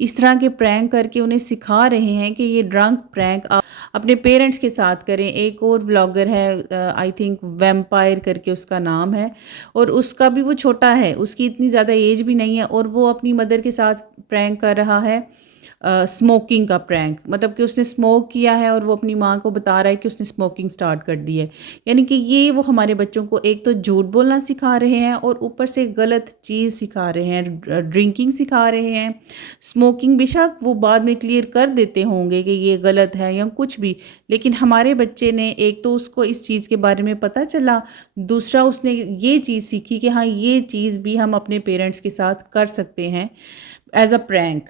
اس طرح کے پرینک کر کے انہیں سکھا رہے ہیں کہ یہ ڈرنک پرینک آپ اپنے پیرنٹس کے ساتھ کریں. ایک اور ولاگر ہے آئی تھنک ویمپائر کر کے اس کا نام ہے, اور اس کا بھی وہ چھوٹا ہے, اس کی اتنی زیادہ ایج بھی نہیں ہے, اور وہ اپنی مدر کے ساتھ پرینک کر رہا ہے اسموکنگ کا پرینک. مطلب کہ اس نے اسموک کیا ہے اور وہ اپنی ماں کو بتا رہا ہے کہ اس نے اسموکنگ سٹارٹ کر دی ہے. یعنی کہ یہ وہ ہمارے بچوں کو ایک تو جھوٹ بولنا سکھا رہے ہیں اور اوپر سے غلط چیز سکھا رہے ہیں, ڈرنکنگ سکھا رہے ہیں. اسموکنگ بے شک وہ بعد میں کلیئر کر دیتے ہوں گے کہ یہ غلط ہے یا کچھ بھی, لیکن ہمارے بچے نے ایک تو اس کو اس چیز کے بارے میں پتہ چلا, دوسرا اس نے یہ چیز سیکھی کہ ہاں یہ چیز بھی ہم اپنے پیرنٹس کے ساتھ کر سکتے ہیں ایز اے پرینک.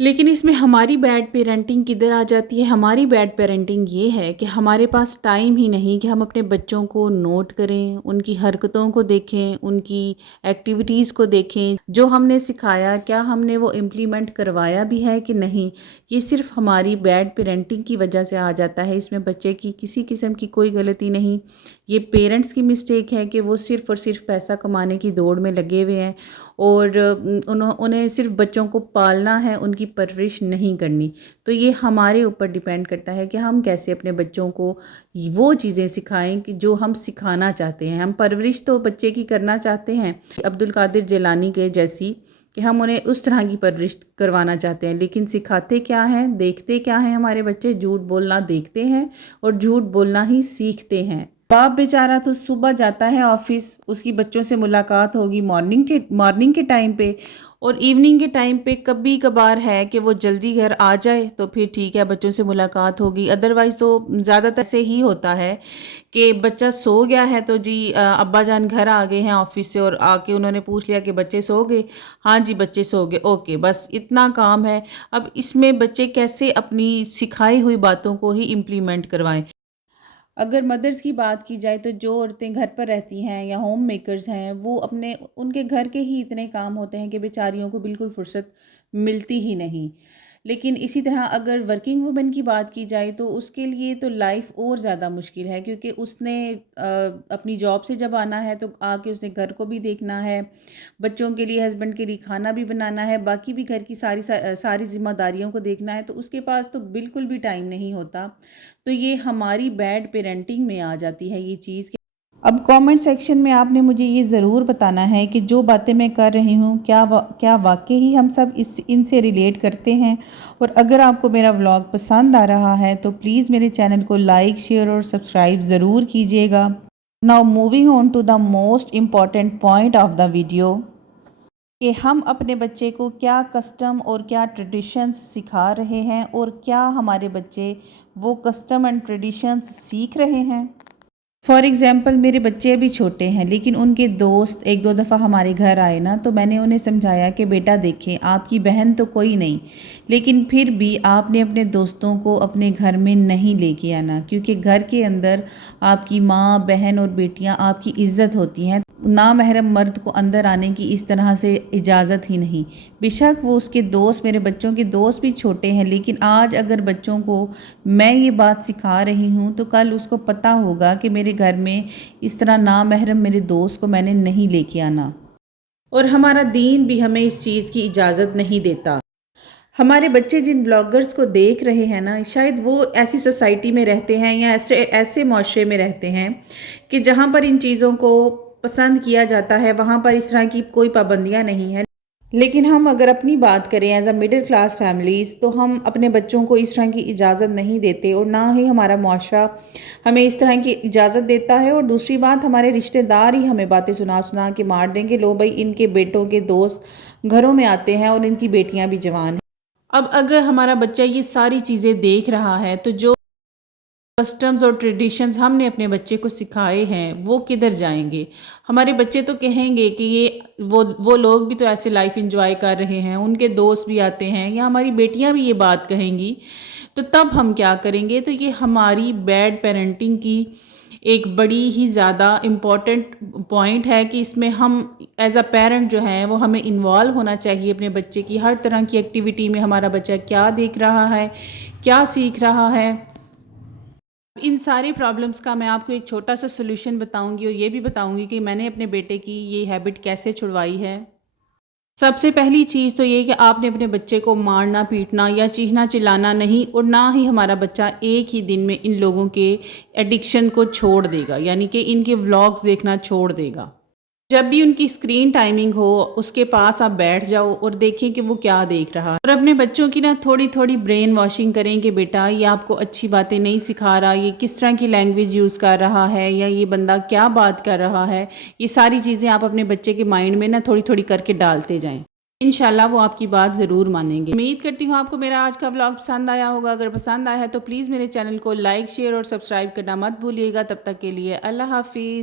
لیکن اس میں ہماری بیڈ پیرنٹنگ کدھر آ جاتی ہے؟ ہماری بیڈ پیرنٹنگ یہ ہے کہ ہمارے پاس ٹائم ہی نہیں کہ ہم اپنے بچوں کو نوٹ کریں, ان کی حرکتوں کو دیکھیں, ان کی ایکٹیویٹیز کو دیکھیں. جو ہم نے سکھایا کیا ہم نے وہ امپلیمنٹ کروایا بھی ہے کہ نہیں. یہ صرف ہماری بیڈ پیرنٹنگ کی وجہ سے آ جاتا ہے. اس میں بچے کی کسی قسم کی کوئی غلطی نہیں. یہ پیرنٹس کی مسٹیک ہے کہ وہ صرف اور صرف پیسہ کمانے کی دوڑ میں لگے ہوئے ہیں, اور انہیں صرف بچوں کو پالنا ہے, ان کی پرورش نہیں کرنی. تو یہ ہمارے اوپر ڈیپینڈ کرتا ہے کہ ہم کیسے اپنے بچوں کو وہ چیزیں سکھائیں کہ جو ہم سکھانا چاہتے ہیں. ہم پرورش تو بچے کی کرنا چاہتے ہیں عبد القادر جیلانی کے جیسی, کہ ہم انہیں اس طرح کی پرورش کروانا چاہتے ہیں, لیکن سکھاتے کیا ہیں, دیکھتے کیا ہیں. ہمارے بچے جھوٹ بولنا دیکھتے ہیں اور جھوٹ بولنا ہی سیکھتے ہیں. باپ بیچارہ تو صبح جاتا ہے آفس, اس کی بچوں سے ملاقات ہوگی مارننگ کے ٹائم پہ, اور ایوننگ کے ٹائم پہ کبھی کبھار ہے کہ وہ جلدی گھر آ جائے تو پھر ٹھیک ہے بچوں سے ملاقات ہوگی. ادروائز تو زیادہ تر سے ہی ہوتا ہے کہ بچہ سو گیا ہے تو جی ابا جان گھر آ گئے ہیں آفس سے, اور آ کے انہوں نے پوچھ لیا کہ بچے سو گئے, ہاں جی بچے سو گئے, اوکے بس اتنا کام ہے. اب اس میں بچے کیسے اپنی سکھائی ہوئی باتوں کو ہی امپلیمنٹ کروائیں؟ اگر مدرس کی بات کی جائے تو جو عورتیں گھر پر رہتی ہیں یا ہوم میکرز ہیں, وہ ان کے گھر کے ہی اتنے کام ہوتے ہیں کہ بیچاریوں کو بالکل فرصت ملتی ہی نہیں. لیکن اسی طرح اگر ورکنگ وومن کی بات کی جائے تو اس کے لیے تو لائف اور زیادہ مشکل ہے, کیونکہ اس نے اپنی جاب سے جب آنا ہے تو آ کے اس نے گھر کو بھی دیکھنا ہے, بچوں کے لیے ہسبینڈ کے لیے کھانا بھی بنانا ہے, باقی بھی گھر کی ساری ذمہ داریوں کو دیکھنا ہے, تو اس کے پاس تو بالکل بھی ٹائم نہیں ہوتا. تو یہ ہماری بیڈ پیرنٹنگ میں آ جاتی ہے یہ چیز. اب کامنٹ سیکشن میں آپ نے مجھے یہ ضرور بتانا ہے کہ جو باتیں میں کر رہی ہوں کیا واقعی ہم سب ان سے ریلیٹ کرتے ہیں. اور اگر آپ کو میرا ولاگ پسند آ رہا ہے تو پلیز میرے چینل کو لائک, شیئر اور سبسکرائب ضرور کیجیے گا. Now moving on to the most important point of the video, کہ ہم اپنے بچے کو کیا کسٹم اور کیا ٹریڈیشنز سکھا رہے ہیں, اور کیا ہمارے بچے وہ کسٹم اینڈ ٹریڈیشنز سیکھ رہے ہیں. فار ایگزامپل میرے بچے ابھی چھوٹے ہیں, لیکن ان کے دوست ایک دو دفعہ ہمارے گھر آئے نا, تو میں نے انہیں سمجھایا کہ بیٹا دیکھیں آپ کی بہن تو کوئی نہیں, لیکن پھر بھی آپ نے اپنے دوستوں کو اپنے گھر میں نہیں لے کے آنا, کیونکہ گھر کے اندر آپ کی ماں, بہن اور بیٹیاں آپ کی عزت ہوتی ہیں. نامحرم مرد کو اندر آنے کی اس طرح سے اجازت ہی نہیں. بے شک وہ اس کے دوست, میرے بچوں کے دوست بھی چھوٹے ہیں, لیکن آج اگر بچوں کو میں یہ بات سکھا رہی ہوں تو کل اس کو پتہ ہوگا کہ میرے گھر میں اس طرح نامحرم میرے دوست کو میں نے نہیں لے کے آنا, اور ہمارا دین بھی ہمیں اس چیز کی اجازت نہیں دیتا. ہمارے بچے جن بلاگرز کو دیکھ رہے ہیں نا, شاید وہ ایسی سوسائٹی میں رہتے ہیں یا ایسے معاشرے میں رہتے ہیں کہ جہاں پر ان چیزوں کو پسند کیا جاتا ہے, وہاں پر اس طرح کی کوئی پابندیاں نہیں ہیں. لیکن ہم اگر اپنی بات کریں as a middle class families, تو ہم اپنے بچوں کو اس طرح کی اجازت نہیں دیتے, اور نہ ہی ہمارا معاشرہ ہمیں اس طرح کی اجازت دیتا ہے. اور دوسری بات, ہمارے رشتہ دار ہی ہمیں باتیں سنا کے مار دیں گے, لو بھائی ان کے بیٹوں کے دوست گھروں میں آتے ہیں اور ان کی بیٹیاں بھی جوان ہیں. اب اگر ہمارا بچہ یہ ساری چیزیں دیکھ رہا ہے تو جو کسٹمز اور ٹریڈیشنز ہم نے اپنے بچے کو سکھائے ہیں وہ کدھر جائیں گے؟ ہمارے بچے تو کہیں گے کہ یہ وہ لوگ بھی تو ایسے لائف انجوائے کر رہے ہیں, ان کے دوست بھی آتے ہیں, یا ہماری بیٹیاں بھی یہ بات کہیں گی, تو تب ہم کیا کریں گے؟ تو یہ ہماری بیڈ پیرنٹنگ کی ایک بڑی ہی زیادہ امپورٹنٹ پوائنٹ ہے کہ اس میں ہم ایز اے پیرنٹ جو ہیں وہ ہمیں انوالو ہونا چاہیے اپنے بچے کی ہر طرح کی ایکٹیویٹی میں. ہمارا بچہ کیا دیکھ رہا ہے, کیا سیکھ رہا ہے. ان ساری پرابلمس کا میں آپ کو ایک چھوٹا سا سلوشن بتاؤں گی, اور یہ بھی بتاؤں گی کہ میں نے اپنے بیٹے کی یہ ہیبٹ کیسے چھڑوائی ہے. سب سے پہلی چیز تو یہ کہ آپ نے اپنے بچے کو مارنا پیٹنا یا چیخنا چلانا نہیں، اور نہ ہی ہمارا بچہ ایک ہی دن میں ان لوگوں کے ایڈکشن کو چھوڑ دے گا، یعنی کہ ان کے ولاگز دیکھنا چھوڑ دے گا۔ جب بھی ان کی اسکرین ٹائمنگ ہو، اس کے پاس آپ بیٹھ جاؤ اور دیکھیں کہ وہ کیا دیکھ رہا ہے، اور اپنے بچوں کی نا تھوڑی تھوڑی برین واشنگ کریں کہ بیٹا یہ آپ کو اچھی باتیں نہیں سکھا رہا، یہ کس طرح کی لینگویج یوز کر رہا ہے، یا یہ بندہ کیا بات کر رہا ہے۔ یہ ساری چیزیں آپ اپنے بچے کے مائنڈ میں نا تھوڑی تھوڑی کر کے ڈالتے جائیں، انشاءاللہ وہ آپ کی بات ضرور مانیں گے۔ امید کرتی ہوں آپ کو میرا آج کا ولاگ پسند آیا ہوگا۔ اگر پسند آیا ہے تو پلیز میرے چینل کو لائک، شیئر اور سبسکرائب کرنا مت بھولیے گا۔ تب تک کے لیے اللہ حافظ۔